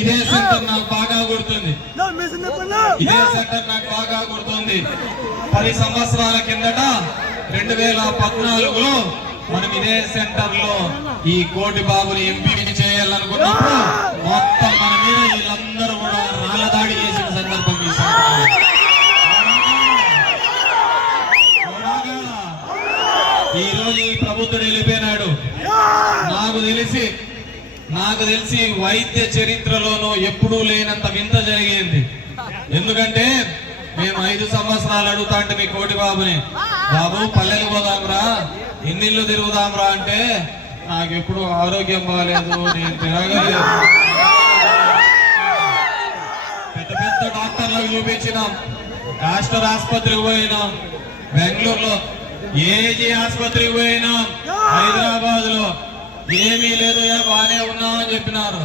ఇదే సెంటర్ నాకు బాగా గుర్తుంది. ఇదే సెంటర్ నాకు బాగా గుర్తుంది. 10 సంవత్సరాల కిందట 2014లో మనం ఇదే సెంటర్ లో ఈ కోటి బాబుని ఎంపీ చేయాలనుకున్నప్పుడు మొత్తం మన మీద వీళ్ళందరూ కూడా రాళ్ళ దాడి చేసిన సందర్భం ఈ రోజు ఈ ప్రభుత్వం వెళ్ళిపోయినాడు. నాకు తెలిసి వైద్య చరిత్రలోనూ ఎప్పుడూ లేనంత వింత జరిగింది. ఎందుకంటే మేము 5 సంవత్సరాలు అడుగుతా అంటే మీ కోటి బాబుని, బాబు పల్లెలు పోదాంరా, ఎన్నిళ్ళు తిరుగుదాంరా అంటే నాకు ఎప్పుడు ఆరోగ్యం బాగాలేదు, నేను తిరగలేదు. పెద్ద పెద్ద డాక్టర్లకు చూపించినాం, రాష్ట్ర ఆసుపత్రికి పోయినాం, బెంగళూరులో ఏజీ ఆసుపత్రికి పోయినాం, హైదరాబాద్ లో ఏమీ లేదు, బాగానే ఉన్నామని చెప్పినారు.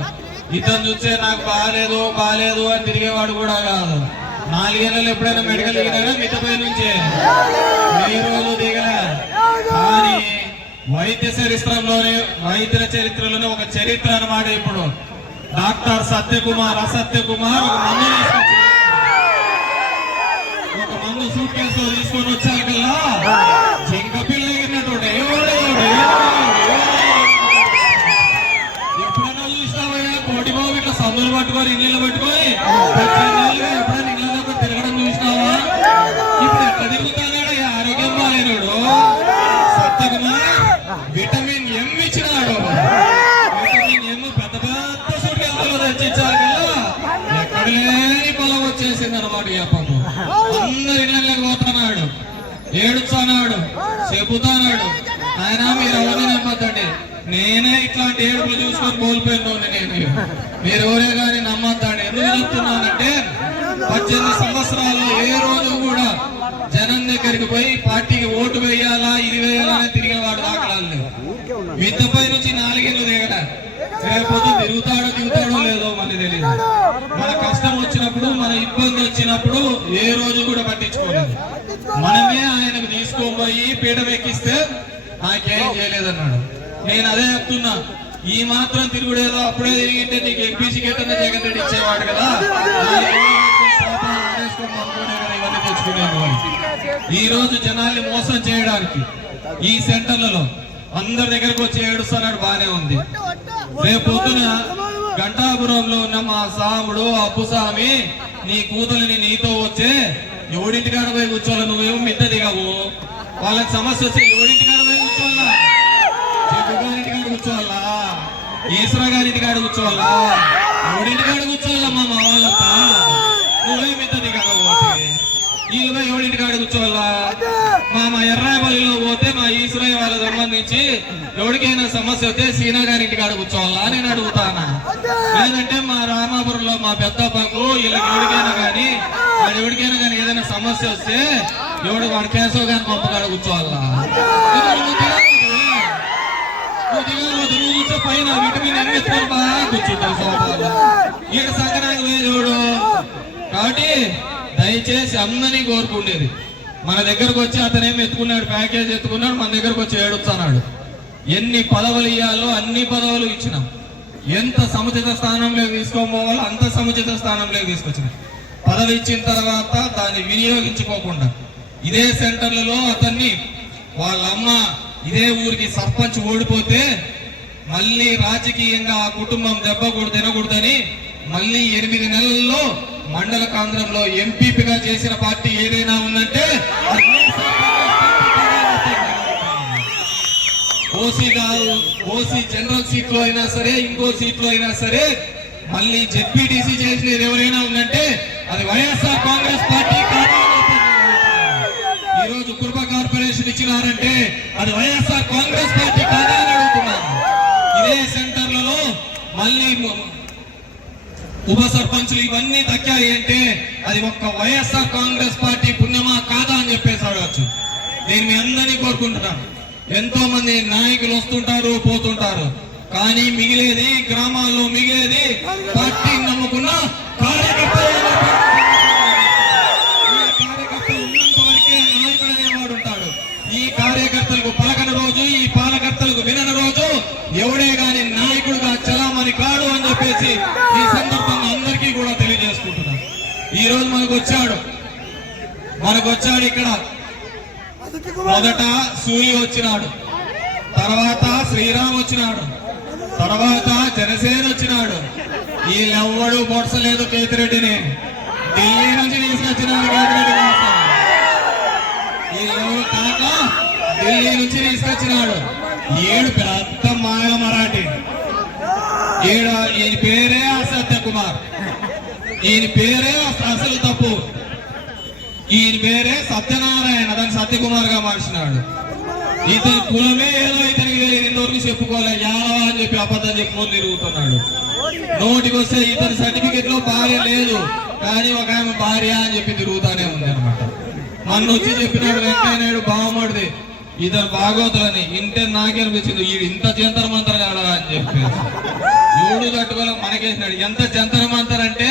ఇతను చూస్తే నాకు బాగాలేదు అని తిరిగేవాడు కూడా కాదు. 4 ఏళ్ళు ఎప్పుడైనా మెడికల్ దిగినారా మితపై నుంచే, ఏ రోజు దిగలే. కానీ వైద్య చరిత్రలోనే ఒక చరిత్ర అన్నమాట. ఇప్పుడు డాక్టర్ సత్యకుమార్ ఒక మందు సూట్ కేసులో తీసుకొని వచ్చాకల్లా జింక పిల్ల ఎగిరినట్టు ఎప్పుడైనా చూసినావయ్యా కోటి బాబు ఇట్లా సందులు పట్టుకొని ఇళ్ళలో పట్టుకొని ఎప్పుడైనా ఇళ్ళలో తిరగడం చూసినావా? ఇప్పుడు ఎట్లా తిరుగుతాడా ఆరోగ్యం బాగాలేనాడు. సత్యకుమార్ విటమిన్ ఎం ఇచ్చినాడు. విటమిన్ ఎం పెద్ద పెద్ద సూట్ కేసులో తెచ్చిచ్చారు కదా, ఎక్కడ లేని పొలం వచ్చేసింది అనమాట. చెప్పను అందరు ఇళ్ళకి పోతున్నాడు, ఏడుస్తున్నాడు, చెబుతున్నాడు. ఆయన మీరు ఎవరిని నమ్మద్దండి, నేనే ఇట్లాంటి ఏడుపులు చూసుకొని కోల్పోయాను. మీరు ఎవరే కానీ నమ్మద్దండి. ఎందుకు చెప్తున్నానంటే 18 సంవత్సరాలు ఏ రోజు కూడా జనం దగ్గరికి పోయి పార్టీకి ఓటు వేయాలా ఇది వేయాలా అని తిరిగేవాడు దాఖలాలు లేవు. మిద్దపై నుంచి 4 ఏళ్ళు దిగడా, రేపొద్దు తిరుగుతాడో లేదో మనకి తెలియదు. మన కష్టం వచ్చినప్పుడు, మన ఇబ్బంది వచ్చినప్పుడు ఏ రోజు కూడా పట్టించుకోలేదు. మనమే ఆయనకు తీసుకోబోయి పీఠం ఎక్కిస్తే నాకేం చేయలేదన్నాడు. నేను అదే చెప్తున్నా, ఈ మాత్రం తిరుగుడేదో అప్పుడే తిరిగింటే నీకు ఎంపీసీ కేటన్నా జగన్ రెడ్డి ఇచ్చేవాడు కదా. ఇవన్నీ తెచ్చుకునేది. ఈ రోజు జనాల్ని మోసం చేయడానికి ఈ సెంటర్లలో అందరి దగ్గరకు వచ్చి ఏడుస్తున్నాడు, బానే ఉంది. రేపు పొద్దున గంటాపురంలో ఉన్న మా సాముడు అప్పుస్వామి నీ కూతురిని నీతో వచ్చే ఎవడింటికాడ పోయి కూర్చోవాలా, నువ్వేమో మిద్ద దిగవు. వాళ్ళకి సమస్య వచ్చి ఎవడింటికాడ పోయి కూర్చోవాలా, జగ్గు గారింటికాడ కూర్చోవాలా, ఈశ్వర గారింటికాడ కూర్చోవాలా, ఎవడింటికాడ కూర్చోవాలా మా వాళ్ళంతా. నువ్వే మిద్ద దిగవు, వీళ్ళుగా ఎవడింటికాడ కూర్చోవాలా. మా ఎర్రాయపల్లిలో పోతే మా ఈశ్వరయ్య వాళ్ళ సంబంధించి ఎవరికైనా సమస్య వస్తే సీనా గారింటి కాడ కూర్చోవాలా నేను అడుగుతానా? లేదంటే మా రామాపురంలో మా పెద్దప్పకు వీళ్ళకి ఎవరికైనా కానీ ఏదైనా సమస్య వస్తే వాడు కేశవ్ గారిని పంపకాడ కూర్చోవాలా? నువ్వు కూర్చో పైన విటమిన్ ఎం ఎత్తుకొని బాగా కూర్చుంటావు సోఫాలో. ఈడ సంక్రాంతి చూడు. కాబట్టి దయచేసి అందరినీ కోరుకుండేది, మన దగ్గరకు వచ్చి అతనేమి ఎత్తుకున్నాడు, ప్యాకేజ్ ఎత్తుకున్నాడు, మన దగ్గరకు వచ్చి ఏడుస్తున్నాడు. ఎన్ని పదవులు ఇవ్వాలో అన్ని పదవులు ఇచ్చినాం. ఎంత సముచిత స్థానంలోకి తీసుకోపోవాలో అంత సముచిత స్థానంలోకి తీసుకొచ్చినాం. పదవి ఇచ్చిన తర్వాత దాన్ని వినియోగించుకోకుండా ఇదే సెంటర్లలో అతన్ని వాళ్ళమ్మ ఇదే ఊరికి సర్పంచ్ ఓడిపోతే మళ్ళీ రాజకీయంగా ఆ కుటుంబం తినకూడదని మళ్ళీ 8 నెలల్లో మండల కేంద్రంలో ఎంపీపీగా చేసిన పార్టీ ఏదైనా ఉందంటే ఓసీ జనరల్ సీట్లో అయినా సరే, ఇంకో సీట్లో అయినా సరే మళ్ళీ జెడ్పీటీసీ చేసినది ఎవరైనా ఉందంటే అది వైఎస్ఆర్ కాంగ్రెస్ పార్టీ. ఈరోజు కృప కార్పొరేషన్ ఇచ్చినారంటే అది వైఎస్ఆర్ కాంగ్రెస్ పార్టీ కాదా అని అడుగుతున్నారు. ఇదే సెంటర్లలో మళ్ళీ ఉప సర్పంచులు ఇవన్నీ దక్కాయి అంటే అది ఒక్క వైఎస్ఆర్ కాంగ్రెస్ పార్టీ పుణ్యమా కాదా అని చెప్పేసి అడగచ్చు. నేను మీ అందరినీ కోరుకుంటున్నాను. ఎంతో మంది నాయకులు వస్తుంటారు పోతుంటారు, కానీ మిగిలేది గ్రామాల్లో మిగిలేది పార్టీని నమ్ముకున్న కార్యకర్తలు. ఉన్నంత వరకే నాయకుడు అనేవాడు ఉంటాడు. ఈ కార్యకర్తలకు పలకన రోజు, ఈ పాలకర్తలకు వినని రోజు ఎవడే గాని నాయకుడుగా చలామణి కాడు అని చెప్పేసి ఈ సందర్భంగా ఈ రోజు మనకు వచ్చాడు ఇక్కడ. మొదట సూర్య వచ్చినాడు, తర్వాత శ్రీరామ్ వచ్చినాడు, తర్వాత జనసేన వచ్చినాడు. వీళ్ళెవ్వడు పొడసలేదు కేతిరెడ్డిని. ఢిల్లీ నుంచి తీసుకొచ్చినాడు కేతిరెడ్డి. వీళ్ళెవరు కాక ఢిల్లీ నుంచి తీసుకొచ్చినాడు. ఏడు పెద్ద మాయ మరాఠీ. ఈయన పేరే అసత్య కుమార్. ఈయన పేరే అసలు తప్పు. ఈయన పేరే సత్యనారాయణ, దాన్ని సత్యకుమార్ గా మార్చినాడు. ఇతని కులమే ఏదో ఇతనికి తెలియదు, ఇంతవరకు చెప్పుకోలే. యాదవ అని చెప్పి అబద్ధం చెప్పుకొని తిరుగుతున్నాడు. నోటికి వస్తే ఇతని సర్టిఫికెట్ లో భార్య లేదు, కానీ ఒక ఆమె భార్య అని చెప్పి తిరుగుతానే ఉంది అనమాట. మొన్న వచ్చి చెప్పినాడు వెంకయ్యనాయుడు బావమడిది ఇతను భాగవతులని. ఇంటే నాకే అనిపించింది ఇంత జంతర మంతర కాడా అని చెప్పి. ఎవడు తట్టుకోలే మనకేసినాడు. ఎంత జంతర మంతర్ అంటే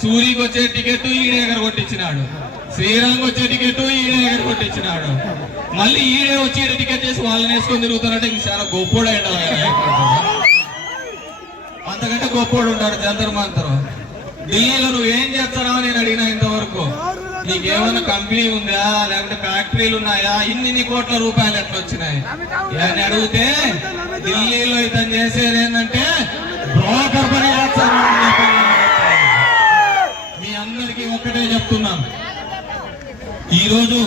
సూర్యకి వచ్చే టికెట్ ఈడే ఎగర కొట్టించినాడు, శ్రీరామ్కి వచ్చే టికెట్ ఈడే ఎగర కొట్టించినాడు. మళ్ళీ ఈడే వచ్చి ఈడ టికెట్ చేసి వాళ్ళని వేసుకొని తిరుగుతారంటే ఇంక చాలా గొప్పోడు అయినా. అంతకంటే గొప్పోడు ఉంటాడు జంతర్ మంతర్. ఢిల్లీలో నువ్వేం చేస్తారా నేను అడిగినా ఇంతవరకు. నీకేమైనా కంపెనీ ఉందా, లేకపోతే ఫ్యాక్టరీలు ఉన్నాయా, ఇన్ని కోట్ల రూపాయలు ఎట్లా వచ్చినాయి అని అడిగితే ఢిల్లీలో ఇతను చేసేది ఏంటంటే బ్రోకర్ పని చేస్తాను. మీ అందరికీ ఒక్కటే చెప్తున్నాం, ఈరోజు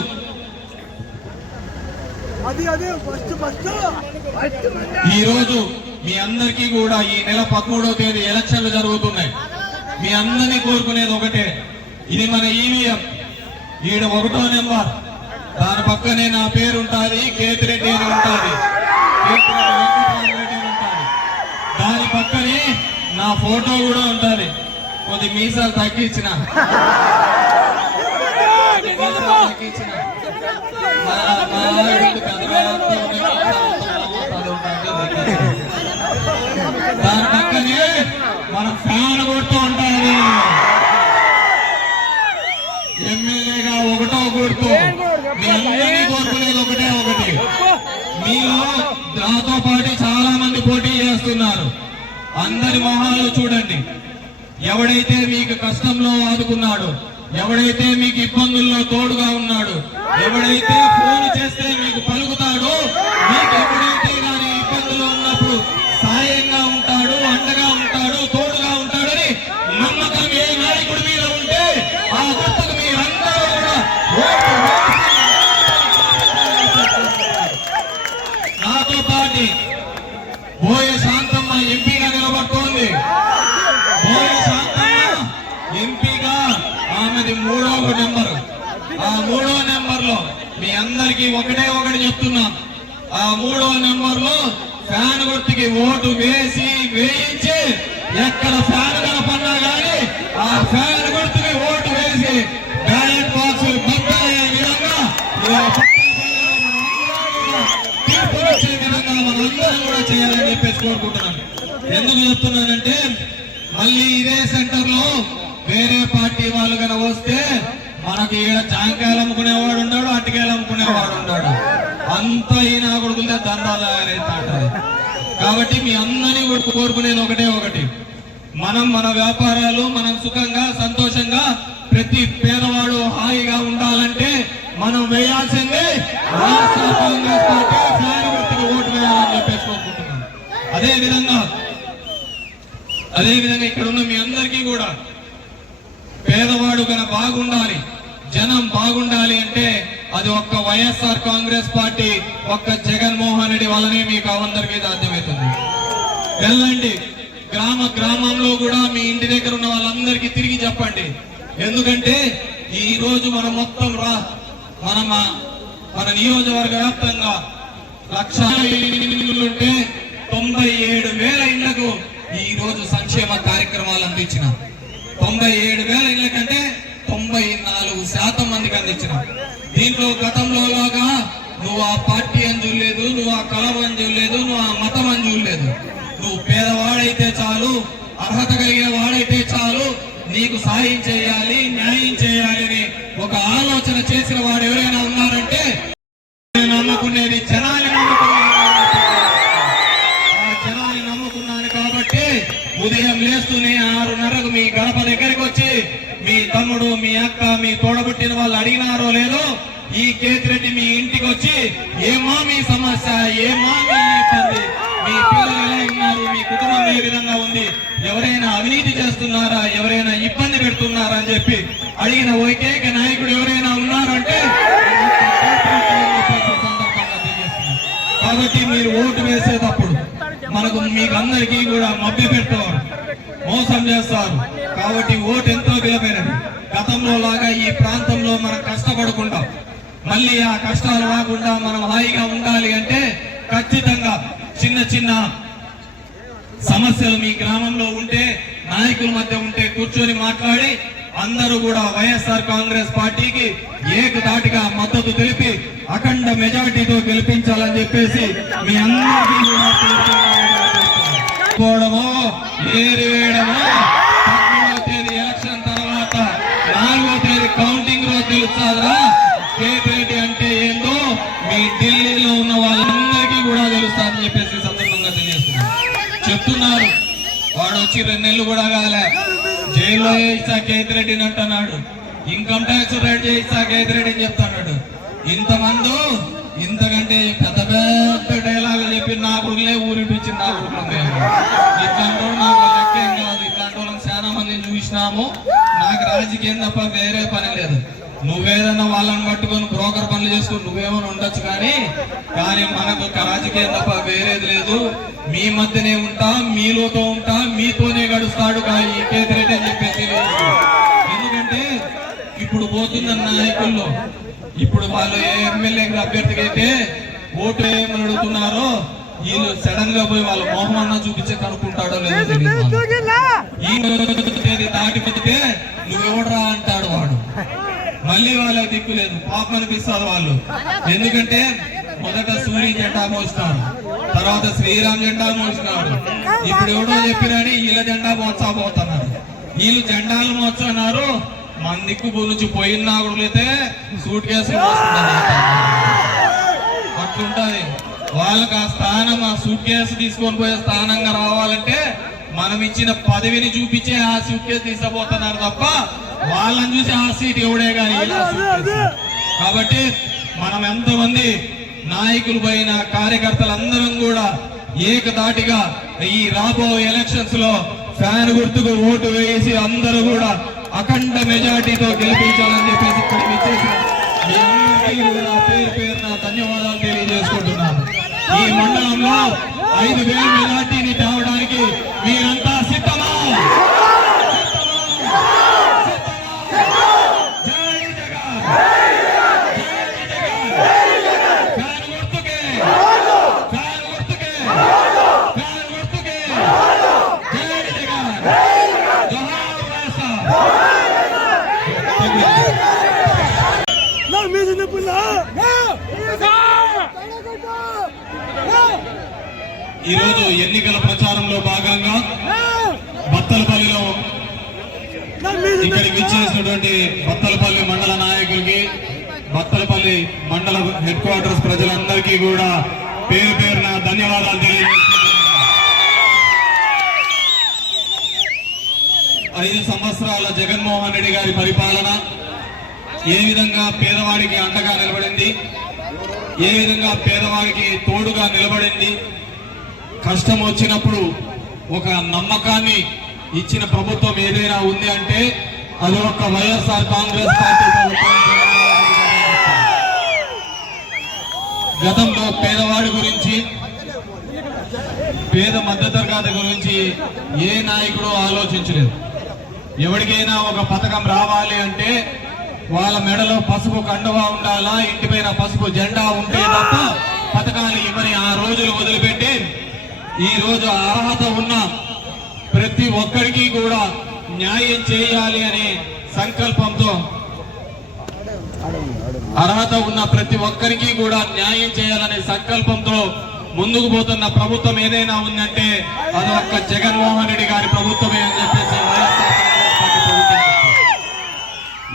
మీ అందరికీ కూడా ఈ నెల 13వ తేదీ ఎలక్షన్లు జరుగుతున్నాయి. మీ అందరినీ కోరుకునేది ఒకటే, ఇది మన ఈవీఎం. ఈడ 1వ నెంబర్, దాని పక్కనే నా పేరు ఉంటుంది, కేతిరెడ్డి అని ఉంటుంది, దాని పక్కనే నా ఫోటో కూడా ఉంటుంది. కొద్ది మీసాలు తగ్గించిన దాని పక్కనే మన ఫ్యాన్ కొడుతూ ఉంటుంది. ఎమ్మెల్యేగా 1వ గుర్తు. మీ అందరినీ కోరుకునేది ఒకటి, మీలో నాతో పాటు చాలా మంది పోటీ చేస్తున్నారు. అందరి మొహాలు చూడండి. ఎవడైతే మీకు కష్టంలో ఆదుకున్నాడు, ఎవడైతే మీకు ఇబ్బందుల్లో తోడుగా ఉన్నాడు, ఎవడైతే ఫోన్ చేస్తే మీకు పలుకుతాడో, మీకు ఎవడైతే కానీ ఇబ్బందుల్లో ఉన్నప్పుడు సాయంగా ఉంటాడు, అండగా ఉంటాడు, తోడుగా ఉంటాడని నమ్మకం ఏ నాయకుడి మీద ఉంటే ఆ గుర్తుకు మీరందరూ కూడా నాతో పాటు బోయ శాంతమ్మ ఎంపీగా నిలబడుతోంది. బోయ శాంతమ్మ ఎంపీగా ఆమెది 3వ నెంబర్. ఆ 3వ నెంబర్ లో మీ అందరికీ ఒకటి చెప్తున్నాం. ఆ 3వ నెంబర్ లో ఫ్యాన్ గుర్తుకి ఓటు వేయించి ఎక్కడ ఫ్యాన్ కనపడినా కానీ ఆ ఫ్యాన్ గుర్తుకి ఓటు వేసి బ్యాలెట్ బాక్స్ బద్దలయ్యే విధంగా తీర్పు వచ్చే విధంగా మనందరం కూడా చేయాలని చెప్పేసి కోరుకుంటున్నాను. ఎందుకు చెప్తున్నానంటే మళ్ళీ ఇదే సెంటర్ లో వేరే పార్టీ వాళ్ళు కనుక వస్తే మనకి ఈడ జాంకాయలు అమ్ముకునేవాడు ఉన్నాడు, అట్టికాయలు అమ్ముకునేవాడు ఉన్నాడు. అంత ఈ నా కొడుకులతో దందాలు తయారైతే. కాబట్టి మీ అందరినీ కోరుకునేది ఒకటి, మనం మన వ్యాపారాలు మనం సుఖంగా సంతోషంగా ప్రతి పేదవాడు హాయిగా ఉండాలంటే మనం వేయాల్సిందే రాష్ట్ర కాంగ్రెస్ పార్టీ ఫ్యాన్ గుర్తుకు ఓటు వేయాలని చెప్పేసి కోరుకుంటున్నాం. అదేవిధంగా ఇక్కడ ఉన్న మీ అందరికీ కూడా పేదవాడు కనుక బాగుండాలి, జనం బాగుండాలి అంటే అది ఒక్క వైఎస్ఆర్ కాంగ్రెస్ పార్టీ, ఒక్క జగన్మోహన్ రెడ్డి వల్లనే మీకు అందరికీ సాధ్యమవుతుంది. వెళ్ళండి గ్రామంలో కూడా మీ ఇంటి దగ్గర ఉన్న వాళ్ళందరికీ తిరిగి చెప్పండి. ఎందుకంటే ఈ రోజు మనం మొత్తం మన నియోజకవర్గ వ్యాప్తంగా 1,00,000 ఉంటే 97,000 ఇళ్లకు ఈ రోజు సంక్షేమ కార్యక్రమాలు అందించిన. 97,000 ఇళ్ల కంటే 94% మందికి అందించిన. దీంట్లో గతంలో లాగా నువ్వు ఆ పార్టీ అని చూడలేదు, నువ్వు ఆ కలం అని చూడలేదు, నువ్వు ఆ మతం అని చూడలేదు. నువ్వు పేదవాడైతే చాలు, అర్హత కలిగిన వాడైతే చాలు, నీకు సాయం చేయాలి, న్యాయం చేయాలి అని ఒక ఆలోచన చేసిన వాడు ఎవరైనా ఉన్నారంటే నమ్ముకునేది జనాన్ని నమ్ముకున్నాను. కాబట్టి ఉదయం లేస్తూనే 6:30కు మీ గడప దగ్గరికి వచ్చి మీ తమ్ముడు, మీ అక్క, మీ తోడబుట్టిన వాళ్ళు అడిగినారో లేదో, ఈ కేతిరెడ్డి మీ ఇంటికి వచ్చి ఏమా మీ సమస్య, ఏమా మీ ఇబ్బంది, మీ పిల్లలు ఎలా ఉన్నారు, మీ కుటుంబం ఏ విధంగా ఉంది, ఎవరైనా అవినీతి చేస్తున్నారా, ఎవరైనా ఇబ్బంది పెడుతున్నారా అని చెప్పి అడిగిన ఏకైక నాయకుడు ఎవరైనా ఉన్నారంటే కాబట్టి మీరు ఓటు వేసేటప్పుడు మనకు మీకందరికీ కూడా మభ్య పెడతారు, మోసం చేస్తారు. కాబట్టి ఓటు ఎంతో విలువైనది. గతంలో లాగా ఈ ప్రాంతంలో మనం కష్టపడకుండా మళ్ళీ ఆ కష్టాలు రాకుండా మనం హాయిగా ఉండాలి అంటే ఖచ్చితంగా చిన్న చిన్న సమస్యలు మీ గ్రామంలో ఉంటే, నాయకుల మధ్య ఉంటే కూర్చొని మాట్లాడి అందరూ కూడా వైఎస్ఆర్ కాంగ్రెస్ పార్టీకి ఏకధాటిగా మద్దతు తెలిపి అఖండ మెజార్టీతో గెలిపించాలని చెప్పేసి మీ అందరికీ కూడా ఏరివేయడమో 13వ తేదీ ఎలక్షన్ తర్వాత 4వ తేదీ కౌంటింగ్ రోజు తెలుస్తారా కేతిరెడ్డి అంటే ఏందో మీ ఢిల్లీలో ఉన్న వాళ్ళందరికీ కూడా తెలుస్తారని చెప్పేసి సందర్భంగా చెప్తున్నారు. వాడు వచ్చి 2 నెలలు కూడా కాలే, జైల్లో చేయిస్తా కేతిరెడ్డిని అంటున్నాడు, ఇన్కమ్ ట్యాక్స్ రైడ్ చేయిస్తా కేతిరెడ్డి అని చెప్తున్నాడు. ఇంతమంది ఇంతకంటే పెద్ద పెద్ద డైలాగులు చెప్పి నా ఊర్లే ఊరిపించి నా ఊర్లో ఇట్లాంటి వాళ్ళు నాకు లెక్కేం కాదు. ఇట్లాంటి వాళ్ళని చాలా మందిని చూసినాము. నాకు రాజకీయం తప్ప వేరే పని లేదు. నువ్వేదన్నా వాళ్ళని పట్టుకొని బ్రోకర్ పనులు చేసుకుని నువ్వేమైనా ఉండొచ్చు, కానీ మనకు రాజకీయం తప్ప వేరేది లేదు. మీ మధ్యనే ఉంటా, మీలోతో ఉంటా, మీతోనే గడుస్తాడు ఈ కేతిరెడ్డి అని చెప్పేసి. ఎందుకంటే ఇప్పుడు పోతున్న నాయకుల్లో ఇప్పుడు వాళ్ళు ఏ ఎమ్మెల్యే అభ్యర్థికి అయితే ఓటు వేయమని అడుగుతున్నారో వీళ్ళు సడన్ గా పోయి వాళ్ళ మోహం అన్న చూపించే కనుక్కుంటాడో లేదో తెలియదు. ఈ తేదీ దాటిపోతే నువ్వెవడరా అంటాడు వాడు. మళ్ళీ వాళ్ళకి దిక్కు లేదు, పాపం అనిపిస్తారు వాళ్ళు. ఎందుకంటే మొదట సూర్య జెండా మోసినాడు, తర్వాత శ్రీరామ్ జెండా మోసినాడు, ఇప్పుడు ఎవడో చెప్పినని వీళ్ళ జెండా మోసపోతున్నారు. వీళ్ళు జెండాలు మోస్తున్నారు, మన దిక్కు నుంచి పోయిన నాగులైతే సూట్ కేసులు మోస్తున్నారు. అట్లుంటది వాళ్ళకి ఆ స్థానం, ఆ సూట్ కేసు తీసుకొని పోయే స్థానంగా రావాలంటే మనం ఇచ్చిన పదవిని చూపించే ఆ సూట్ కేసు తీసుకుపోతున్నారు తప్ప వాళ్ళని చూసి ఆ సీట్ ఎవడే కానీ. కాబట్టి మనం ఎంతమంది నాయకులు పైన కార్యకర్తలందరం కూడా ఏకదాటిగా ఈ రాబో ఎలక్షన్స్ లో ఫ్యాన్ గుర్తుకు ఓటు వేసి అందరూ కూడా అఖండ మెజార్టీతో గెలిపించాలని చెప్పేసి ఇక్కడ విచ్చేసిన మీ అందరికీ కూడా పేరు పేరున ధన్యవాదాలు తెలియజేసుకుంటున్నాను. ఈ మండలంలో 5,000 మెజార్టీని తేవడానికి మీరంతా సిద్ధమా? ఈరోజు ఎన్నికల ప్రచారంలో భాగంగా బత్తలపల్లిలో ఇక్కడికి విచ్చేసినటువంటి బత్తలపల్లి మండల నాయకులకి, బత్తలపల్లి మండల హెడ్ క్వార్టర్స్ ప్రజలందరికీ కూడా పేరు పేరున ధన్యవాదాలు తెలియజేస్తున్నాను. 5 సంవత్సరాల జగన్మోహన్ రెడ్డి గారి పరిపాలన ఏ విధంగా పేదవాడికి అండగా నిలబడింది, ఏ విధంగా పేదవాడికి తోడుగా నిలబడింది, కష్టం వచ్చినప్పుడు ఒక నమ్మకాన్ని ఇచ్చిన ప్రభుత్వం ఏదైనా ఉంది అంటే అది ఒక వైఎస్ఆర్ కాంగ్రెస్ పార్టీ ప్రభుత్వం. గతంలో పేదవాడి గురించి, పేద మధ్యతరగతి గురించి ఏ నాయకుడు ఆలోచించలేదు. ఎవరికైనా ఒక పథకం రావాలి అంటే వాళ్ళ మెడలో పసుపు కండువా ఉండాలా, ఇంటిపైన పసుపు జెండా ఉంటే తప్ప పథకాలు ఇవ్వని ఆ రోజులు వదిలిపెట్టి ఈ రోజు అర్హత ఉన్న ప్రతి ఒక్కరికి కూడా న్యాయం చేయాలి అనే సంకల్పంతో, అర్హత ఉన్న ప్రతి ఒక్కరికి కూడా న్యాయం చేయాలనే సంకల్పంతో ముందుకు పోతున్న ప్రభుత్వం ఏదైనా ఉందంటే అది ఒక్క జగన్మోహన్ రెడ్డి గారి ప్రభుత్వమే అని చెప్పేసి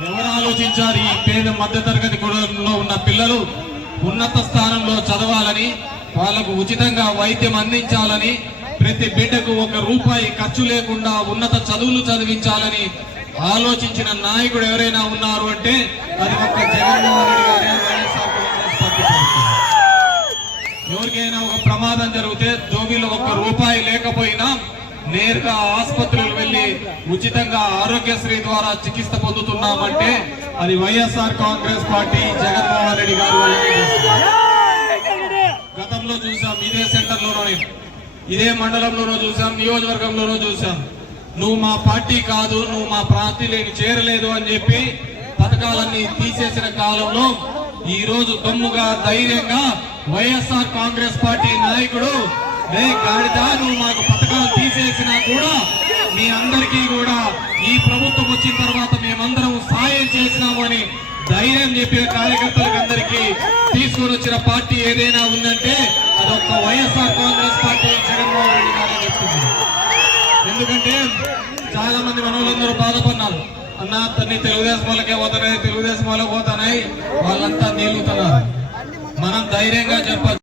ఎవరు ఆలోచించారు? ఈ పేద మధ్యతరగతి కుటుంబంలో ఉన్న పిల్లలు ఉన్నత స్థానంలో చదవాలని, వాళ్లకు ఉచితంగా వైద్యం అందించాలని, ప్రతి బిడ్డకు 1 రూపాయి ఖర్చు లేకుండా ఉన్నత చదువులు చదివించాలని ఆలోచించిన నాయకుడు ఎవరైనా ఉన్నారు అంటే అది ఒక్క జగన్మోహన్ రెడ్డి గారే, వైఎస్ఆర్ కాంగ్రెస్ పార్టీ ప్రభుత్వం. ఎవరికైనా ఒక ప్రమాదం జరిగితే జోబీలో ఒక్క రూపాయి లేకపోయినా నేరుగా ఆసుపత్రులు వెళ్లి ఉచితంగా ఆరోగ్యశ్రీ ద్వారా చికిత్స పొందుతున్నామంటే అది వైఎస్ఆర్ కాంగ్రెస్ పార్టీ జగన్మోహన్ రెడ్డి గారు వల్లనే చేస్తున్నారు. గతంలో చూసాం, ఇదే సెంటర్లోనే, ఇదే మండలంలోనూ చూసాం, నియోజకవర్గంలోనూ చూసాం. నువ్వు మా పార్టీ కాదు, నువ్వు మా ప్రాంతీయులకు చేరలేదు అని చెప్పి పథకాలన్నీ తీసేసిన కాలంలో ఈ రోజు దమ్ముగా ధైర్యంగా వైఎస్ఆర్ కాంగ్రెస్ పార్టీ నాయకుడు గాడిద నువ్వు మాకు పథకాలు తీసేసినా కూడా మీ అందరికీ కూడా ఈ ప్రభుత్వం వచ్చిన తర్వాత మేమందరం సాయం చేసినామని ధైర్యం చెప్పిన కార్యకర్తలకు అందరికీ తీసుకొని వచ్చిన పార్టీ ఏదైనా ఉందంటే అదొక్క వైఎస్ఆర్ కాంగ్రెస్ పార్టీ జగన్మోహన్ రెడ్డి గారే చెప్తుంది. ఎందుకంటే చాలా మంది మనోళ్ళందరూ బాధపడినారు, అన్న తన్ని తెలుగుదేశం వాళ్ళకే పోతున్నాయి, తెలుగుదేశం వాళ్ళకి పోతున్నాయి, వాళ్ళంతా నీలుగుతున్నారు. మనం ధైర్యంగా చెప్పాలి.